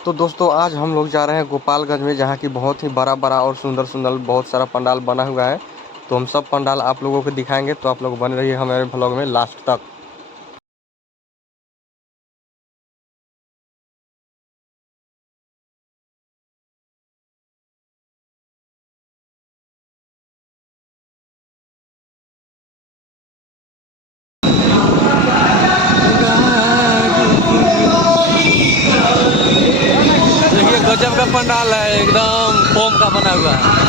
तो दोस्तों आज हम लोग जा रहे हैं गोपालगंज में, जहाँ की बहुत ही बड़ा बड़ा और सुंदर सुंदर बहुत सारा पंडाल बना हुआ है। तो हम सब पंडाल आप लोगों को दिखाएंगे, तो आप लोग बने रहिए हमारे ब्लॉग में लास्ट तक। देखिए गजब का पंडाल है, एकदम फोम का बना हुआ है।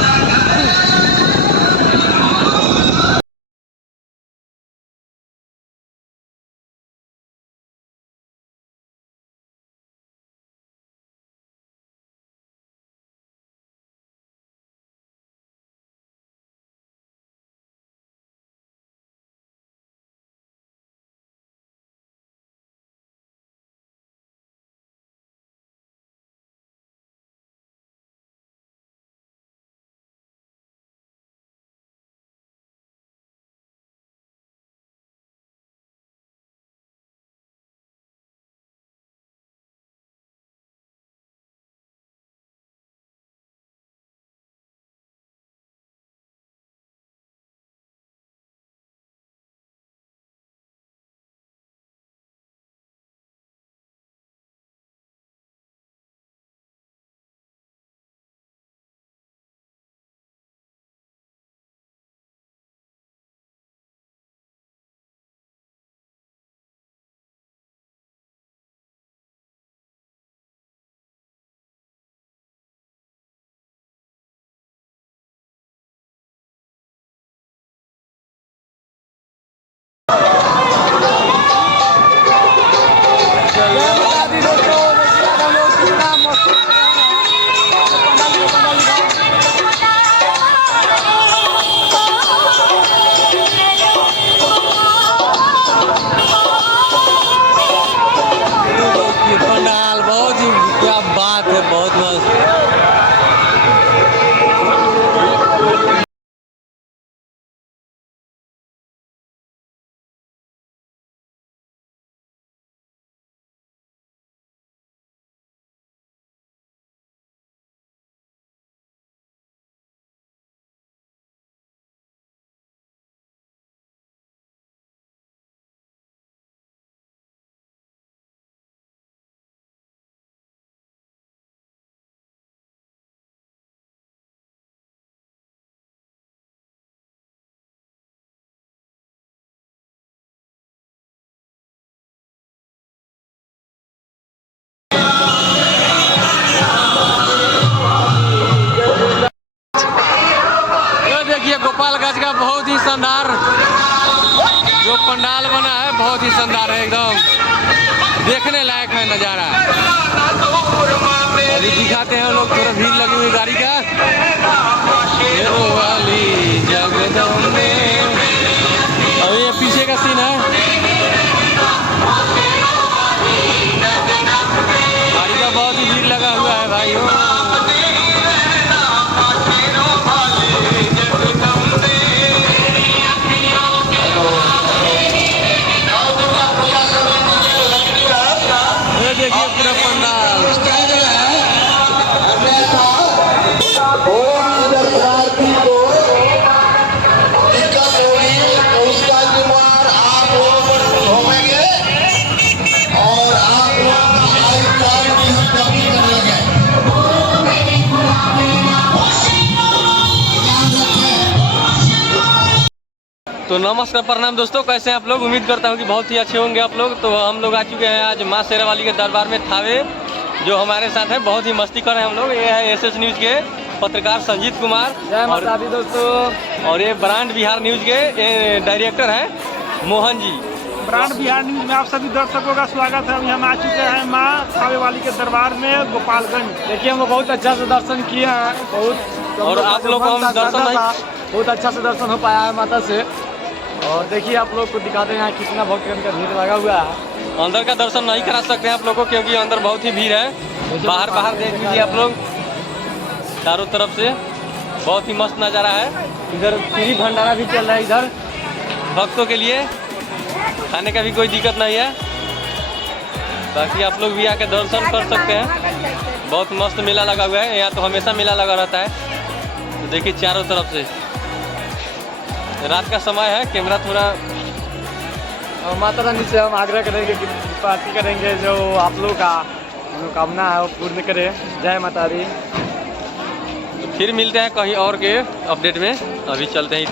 पंडाल बहुत ही क्या बात है, बहुत मस्त। देखिए गोपालगंज का बहुत ही शानदार जो पंडाल बना है, बहुत ही शानदार है, एकदम देखने लायक है नज़ारा। अभी दिखाते हैं लोग, थोड़ा भीड़ लगी हुई गाड़ी का। वाली जगदम्बे, अभी ये पीछे का सीन है, गाड़ी का बहुत ही भीड़ लगा हुआ है भाई। देखिए पूरा पंडाल उसका जुबान आप लोगों पर होंगे और आप लोग हमारी कार्य की हम कमी करने लगे। तो नमस्कार प्रणाम दोस्तों, कैसे हैं आप लोग? उम्मीद करता हूं कि बहुत ही अच्छे होंगे आप लोग। तो हम लोग आ चुके हैं आज माँ शेरावाली के दरबार में थावे, जो हमारे साथ है, बहुत ही मस्ती कर रहे हैं हम लोग। ये है एसएस न्यूज़ के पत्रकार संजीत कुमार, और दोस्तों, और ये ब्रांड बिहार न्यूज़ के डायरेक्टर हैं मोहन जी। ब्रांड बिहार न्यूज में आप सभी दर्शकों का स्वागत है। अभी हम आ चुके हैं माँ थावेवाली के दरबार में गोपालगंज। देखिए हम बहुत अच्छा से दर्शन किए हैं, बहुत, और आप लोग को हम दर्शन नहीं, बहुत अच्छा से दर्शन हो पाया है माता से। और देखिए आप लोग को दिखाते हैं कितना भक्तजन का भीड़ लगा हुआ है। अंदर का दर्शन नहीं करा सकते हैं आप लोग को, क्योंकि अंदर बहुत ही भीड़ है। बाहर देख लीजिए आप लोग, चारों तरफ से बहुत ही मस्त नज़ारा है। इधर फ्री भंडारा भी चल रहा है, इधर भक्तों के लिए खाने का भी कोई दिक्कत नहीं है। बाकी आप लोग भी आके दर्शन कर सकते हैं। बहुत मस्त मेला लगा हुआ है यहाँ, तो हमेशा मेला लगा रहता है। तो देखिए चारों तरफ से, रात का समय है, कैमरा थोड़ा। और माता रानी से हम आग्रह करेंगे कि पार्टी करेंगे, जो आप लोगों का मनोकामना है वो पूर्ण करे। जय माता दी। तो फिर मिलते हैं कहीं और के अपडेट में, अभी चलते हैं।